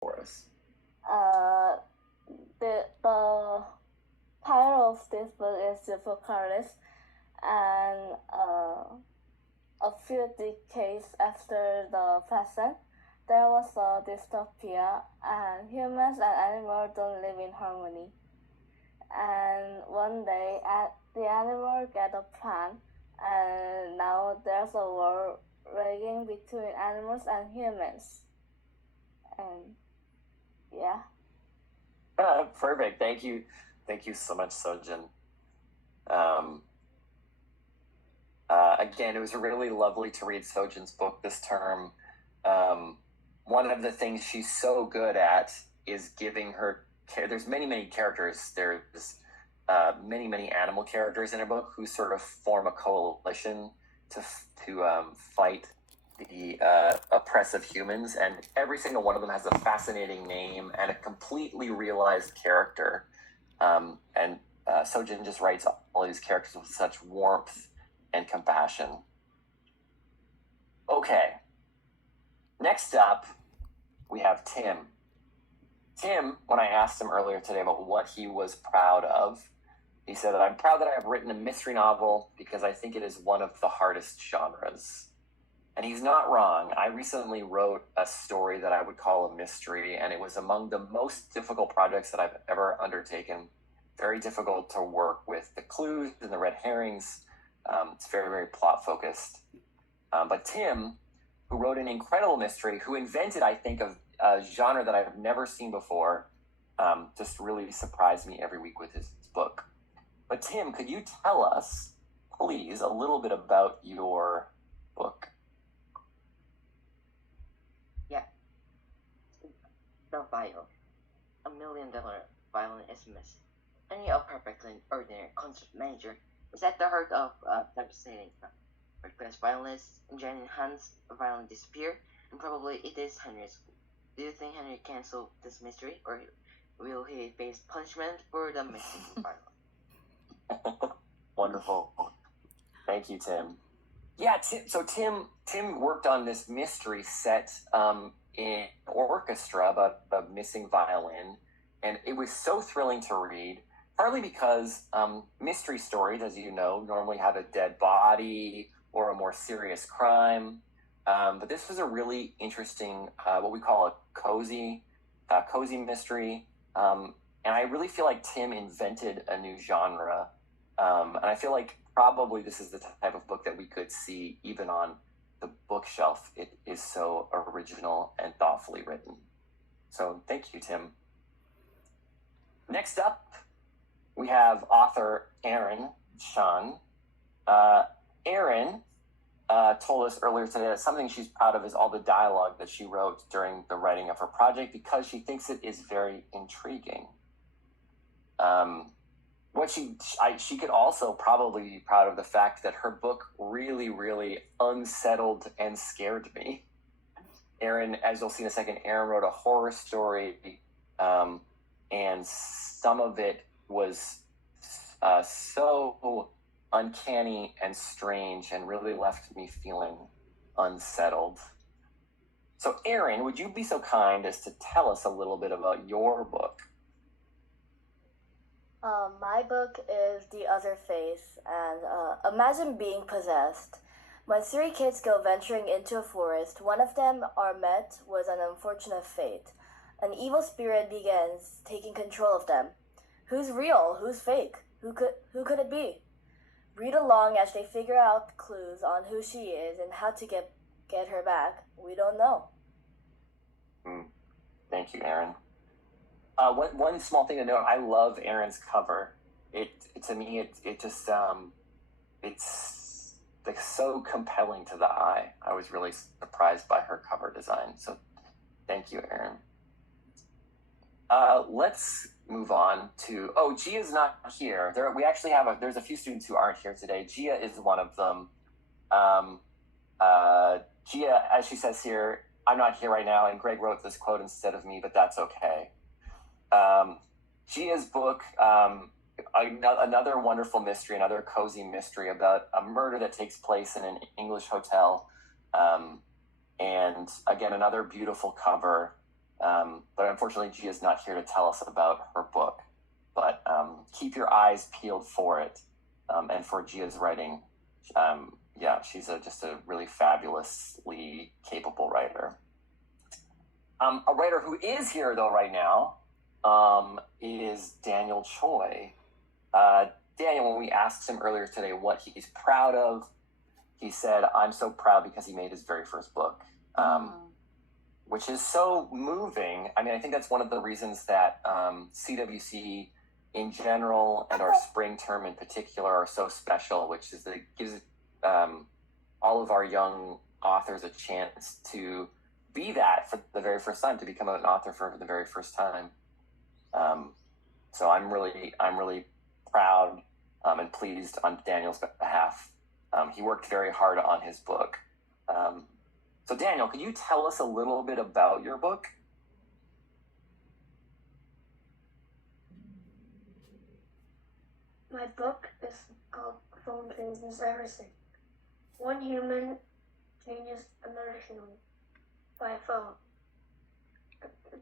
for us? Uh, the title of this book is The Apocalypse, and a few decades after the present, there was a dystopia, and humans and animals don't live in harmony. And one day, the animal get a plan, and now there's a war raging between animals and humans. And yeah. Perfect. Thank you so much, Sojin. Um, Again, it was really lovely to read Sojin's book this term. One of the things she's so good at is giving her. There's many characters. There's many animal characters in her book who sort of form a coalition to fight the oppressive humans, and every single one of them has a fascinating name and a completely realized character. And Sojin just writes all these characters with such warmth and compassion. Okay. Next up, we have Tim. Tim, when I asked him earlier today about what he was proud of, he said that I'm proud that I have written a mystery novel because I think it is one of the hardest genres. And he's not wrong. I recently wrote a story that I would call a mystery, and it was among the most difficult projects that I've ever undertaken. Very difficult to work with the clues and the red herrings. It's very plot focused. But Tim, who wrote an incredible mystery, who invented, I think, a genre that I've never seen before, just really surprised me every week with his book. But Tim, could you tell us, please, a little bit about your book? Yeah. The Vial. $1 million violin SMS. Only a perfectly ordinary concert manager is at the heart of a devastating crime. World-class violinists and giant hands a violin disappear, and probably it is Henry's fault. Do you think Henry can solve this mystery, or will he face punishment for the missing violin? Wonderful. Thank you, Tim. Yeah, Tim worked on this mystery set in orchestra about a missing violin, and it was so thrilling to read. Partly because mystery stories, as you know, normally have a dead body or a more serious crime. But this was a really interesting, what we call a cozy mystery. And I really feel like Tim invented a new genre. And I feel like probably this is the type of book that we could see even on the bookshelf. It is so original and thoughtfully written. So thank you, Tim. Next up, we have author Erin Shan. Erin told us earlier today that something she's proud of is all the dialogue that she wrote during the writing of her project because she thinks it is very intriguing. She could also probably be proud of the fact that her book really unsettled and scared me. Erin, as you'll see in a second, Erin wrote a horror story, and some of it was so uncanny and strange and really left me feeling unsettled. So, Erin, would you be so kind as to tell us a little bit about your book? My book is The Other Face, and imagine being possessed. When three kids go venturing into a forest, one of them are met with an unfortunate fate. An evil spirit begins taking control of them. Who's real? Who's fake? Who could it be? Read along as they figure out clues on who she is and how to get her back. We don't know. Thank you, Erin. One small thing to note: I love Erin's cover. To me, it just it's like so compelling to the eye. I was really surprised by her cover design. So, thank you, Erin. Let's move on to, Gia's not here. We actually there's a few students who aren't here today. Gia is one of them. Gia, as she says here, I'm not here right now, and Greg wrote this quote instead of me, but that's okay. Gia's book, another wonderful mystery, another cozy mystery about a murder that takes place in an English hotel. And again, another beautiful cover. unfortunately, Gia is not here to tell us about her book. But keep your eyes peeled for it, and for Gia's writing. She's just a really fabulously capable writer. A writer who is here, though, right now is Daniel Choi. Daniel, when we asked him earlier today what he's proud of, he said, "I'm so proud because he made his very first book," which is so moving. I mean, I think that's one of the reasons that CWC in general and our spring term in particular are so special, which is that it gives all of our young authors a chance to be that for the very first time, to become an author for the very first time. So I'm really proud and pleased on Daniel's behalf. He worked very hard on his book. So Daniel, could you tell us a little bit about your book? My book is called Phone Changes Everything. One human changes another human by phone.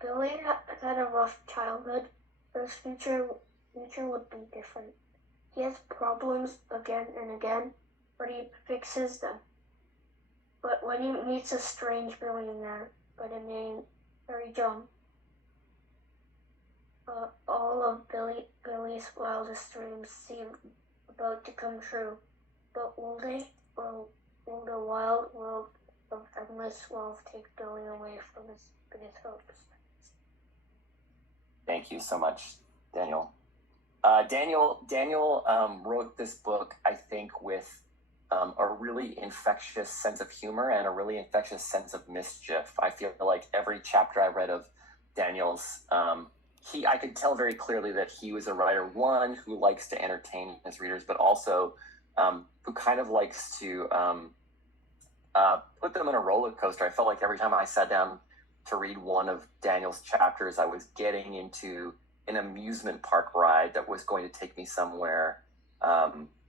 Billy had a rough childhood, but his future would be different. He has problems again and again, but he fixes them. But when he meets a strange billionaire by the name Harry John, all of Billy's wildest dreams seem about to come true. But will they? Will the wild world of endless wealth take Billy away from his biggest hopes? Thank you so much, Daniel. Daniel wrote this book, I think, with a really infectious sense of humor and a really infectious sense of mischief. I feel like every chapter I read of Daniel's, I could tell very clearly that he was a writer, one, who likes to entertain his readers, but also who kind of likes to put them in a roller coaster. I felt like every time I sat down to read one of Daniel's chapters, I was getting into an amusement park ride that was going to take me somewhere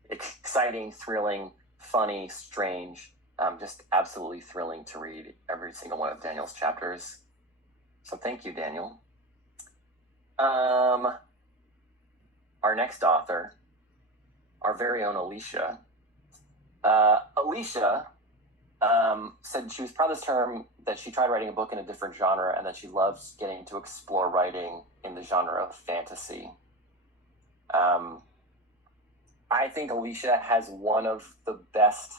exciting, thrilling, funny, strange, just absolutely thrilling to read every single one of Daniel's chapters. So thank you, Daniel. Our next author, our very own Alicia. Alicia said she was proud this term that she tried writing a book in a different genre and that she loves getting to explore writing in the genre of fantasy. I think Alicia has one of the best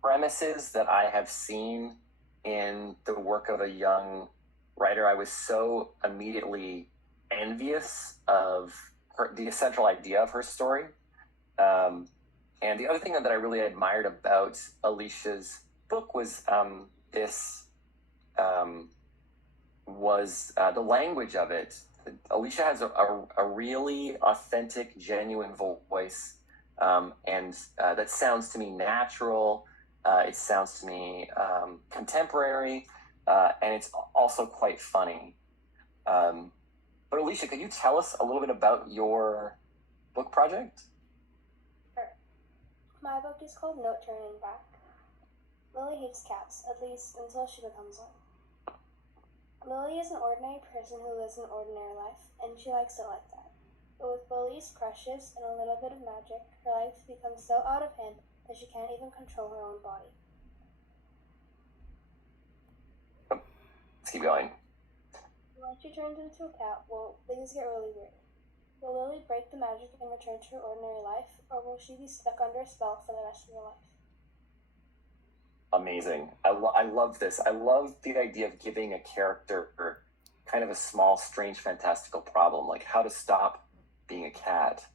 premises that I have seen in the work of a young writer. I was so immediately envious of the central idea of her story. And the other thing that I really admired about Alicia's book was the language of it. Alicia has a really authentic, genuine voice, and that sounds to me natural. It sounds to me contemporary, and it's also quite funny. But Alicia, could you tell us a little bit about your book project? Sure. My book is called No Turning Back. Lily hates cats, at least until she becomes one. Lily is an ordinary person who lives an ordinary life, and she likes it like that. But with bullies, crushes, and a little bit of magic, her life becomes so out of hand that she can't even control her own body. Let's keep going. When she turns into a cat, things get really weird. Will Lily break the magic and return to her ordinary life, or will she be stuck under a spell for the rest of her life? Amazing. I love this. I love the idea of giving a character kind of a small, strange, fantastical problem, like how to stop being a cat.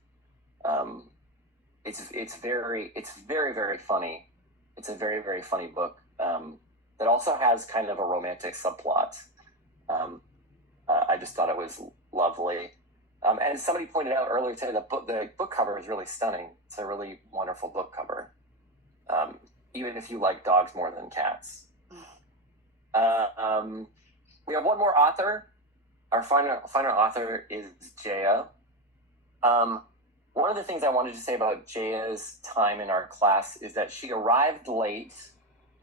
It's very, very funny. It's a very, very funny book that also has kind of a romantic subplot. I just thought it was lovely. And somebody pointed out earlier today that the book cover is really stunning. It's a really wonderful book cover. Even if you like dogs more than cats. We have one more author. Our final author is Jaya. One of the things I wanted to say about Jaya's time in our class is that she arrived late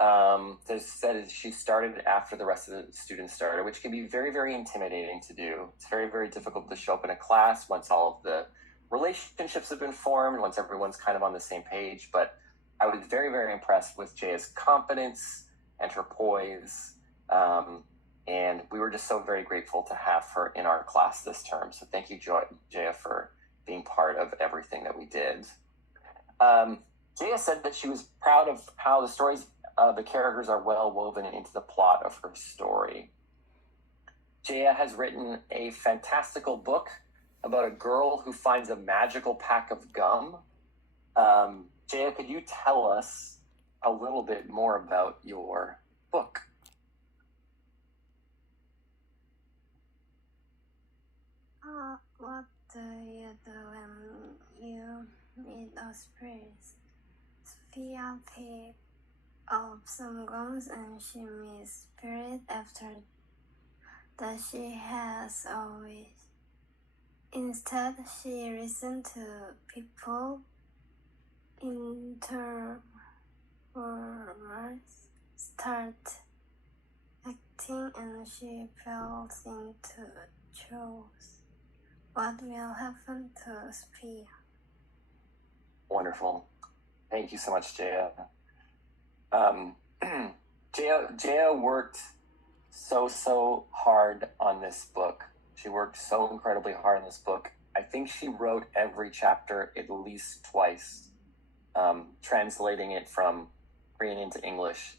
said she started after the rest of the students started, which can be very, very intimidating to do. It's very, very difficult to show up in a class once all of the relationships have been formed, once everyone's kind of on the same page. But I was very, very impressed with Jaya's confidence and her poise. And we were just so very grateful to have her in our class this term. So thank you, Jaya, for being part of everything that we did. Jaya said that she was proud of how the stories, the characters are well woven into the plot of her story. Jaya has written a fantastical book about a girl who finds a magical pack of gum. Jaya, could you tell us a little bit more about your book? What do you do when you meet a spirit? Sophia picked up some gums and she meets spirit after that she has always. Instead, she listened to people interwords start acting and she fell into chills. What will happen to Sophia? Wonderful. Thank you so much, Jaya. Jaya worked so hard on this book. She worked so incredibly hard on this book. I think she wrote every chapter at least twice, translating it from Korean into English.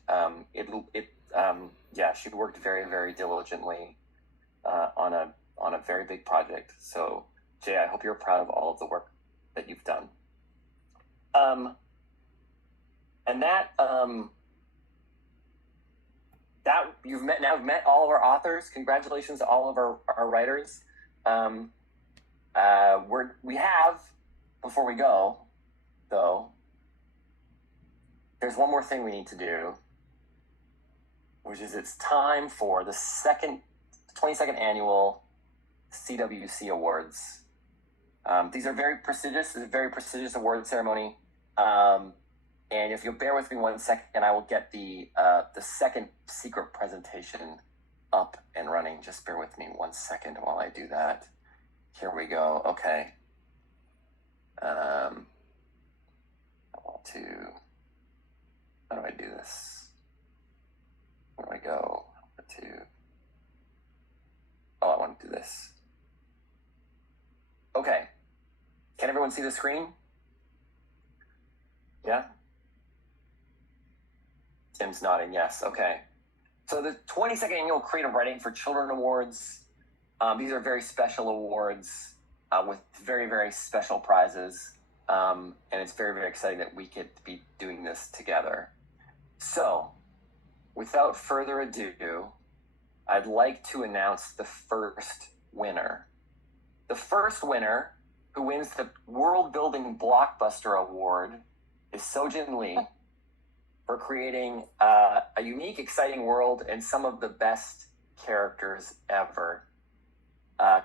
She worked very, very diligently on a very big project. So, Jay, I hope you're proud of all of the work that you've done. You've met all of our authors. Congratulations to all of our writers. We have, before we go, though, there's one more thing we need to do, which is it's time for the 22nd annual CWC Awards. These are very prestigious. It's a very prestigious award ceremony. And if you'll bear with me 1 second, I will get the second secret presentation up and running. Just bear with me 1 second while I do that. Here we go. Okay. I want to. How do I do this? Where do I go? I want to do this. Okay. Can everyone see the screen? Yeah? Tim's nodding, yes. Okay. So the 22nd Annual Creative Writing for Children Awards. These are very special awards with very, very special prizes. And it's very, very exciting that we get to be doing this together. So, without further ado, I'd like to announce the first winner. The first winner, who wins the World Building Blockbuster Award, is Sojin Lee for creating a unique, exciting world and some of the best characters ever.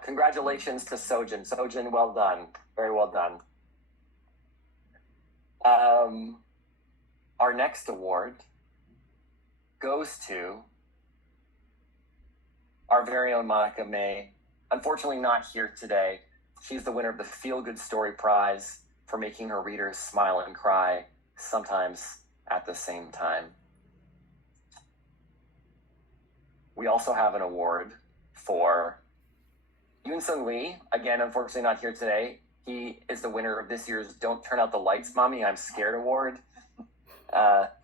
Congratulations to Sojin. Sojin, well done. Very well done. Our next award goes to our very own Monica May. Unfortunately not here today. She's the winner of the Feel Good Story Prize for making her readers smile and cry, sometimes at the same time. We also have an award for Yoon Sung Lee, again, unfortunately not here today. He is the winner of this year's Don't Turn Out the Lights, Mommy, I'm Scared Award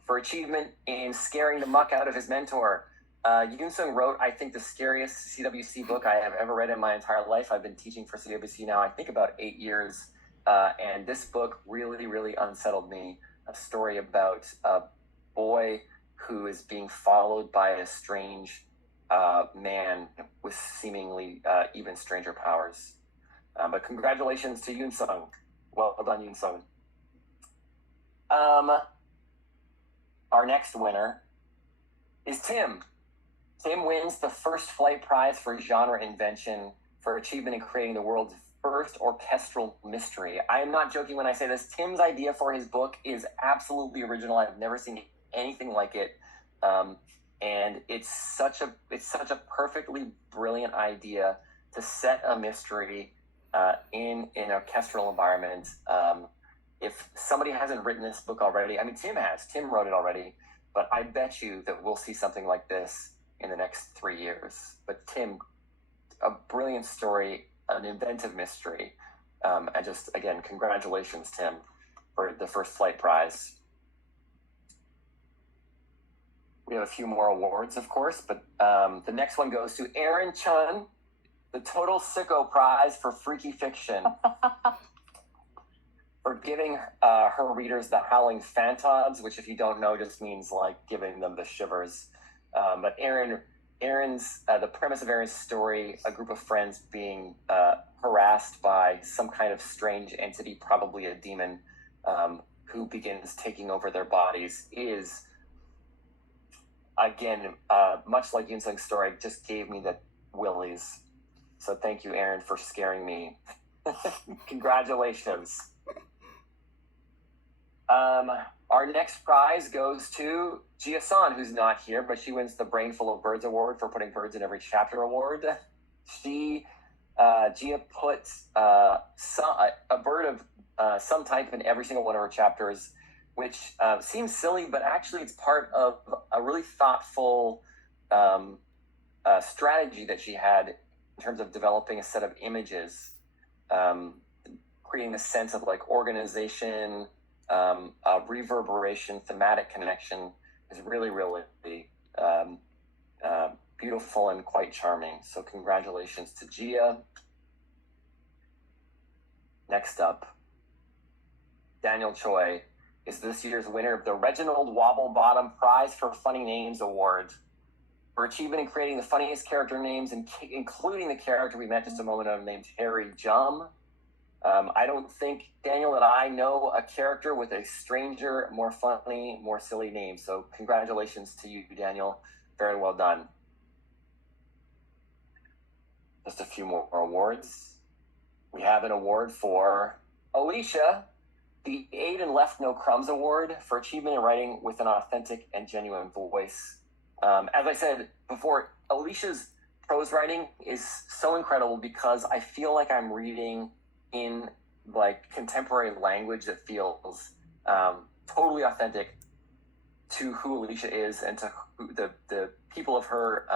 for achievement in scaring the muck out of his mentor. Yoon Sung wrote, I think, the scariest CWC book I have ever read in my entire life. I've been teaching for CWC now, I think, about 8 years. And this book really, really unsettled me. A story about a boy who is being followed by a strange man with seemingly even stranger powers. But congratulations to Yoon Sung. Well done, Yoon Sung. Our next winner is Tim. Tim wins the First Flight Prize for Genre Invention for achievement in creating the world's first orchestral mystery. I am not joking when I say this. Tim's idea for his book is absolutely original. I've never seen anything like it. And it's such a perfectly brilliant idea to set a mystery in an orchestral environment. If somebody hasn't written this book already, I mean, Tim has. Tim wrote it already, but I bet you that we'll see something like this in the next 3 years. But Tim, a brilliant story, an inventive mystery. And just, again, congratulations, Tim, for the first Flight Prize. We have a few more awards, of course, but the next one goes to Erin Chun, the Total Sicko Prize for Freaky Fiction, for giving her readers the howling phantods, which, if you don't know, just means like giving them the shivers. But Erin's the premise of Erin's story, a group of friends being harassed by some kind of strange entity, probably a demon, who begins taking over their bodies, is, again, much like Yunzung's story, just gave me the willies. So thank you, Erin, for scaring me. Congratulations. Our next prize goes to Gia-san, who's not here, but she wins the Brainful of Birds Award for putting birds in every chapter award. Gia put a bird of some type in every single one of her chapters, which seems silly, but actually it's part of a really thoughtful strategy that she had in terms of developing a set of images, creating a sense of like organization, reverberation, thematic connection is really, really beautiful and quite charming. So congratulations to Gia. Next up, Daniel Choi is this year's winner of the Reginald Wobblebottom Prize for Funny Names Award for achievement in creating the funniest character names, including the character we met just a moment ago named Harry Jum. I don't think Daniel and I know a character with a stranger, more funny, more silly name. So congratulations to you, Daniel. Very well done. Just a few more awards. We have an award for Alicia, the Aiden Left No Crumbs Award for achievement in writing with an authentic and genuine voice. As I said before, Alicia's prose writing is so incredible because I feel like I'm reading in like contemporary language that feels totally authentic to who Alicia is and to who the people of her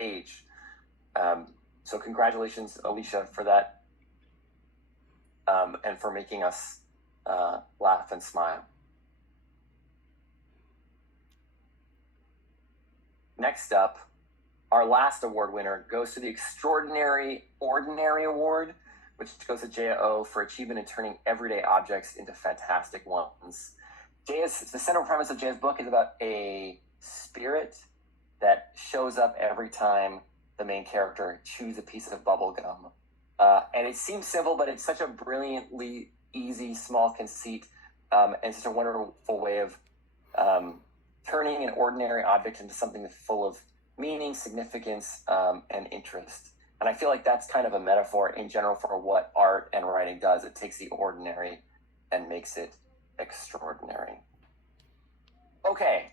age. So congratulations, Alicia, for that, and for making us laugh and smile. Next up, our last award winner goes to the Extraordinary Ordinary Award, which goes to Jaya O for achievement in turning everyday objects into fantastic ones. The central premise of Jaya's book is about a spirit that shows up every time the main character chews a piece of bubble gum. And it seems simple, but it's such a brilliantly easy, small conceit, and such a wonderful way of turning an ordinary object into something that's full of meaning, significance, and interest. And I feel like that's kind of a metaphor in general for what art and writing does. It takes the ordinary and makes it extraordinary. Okay,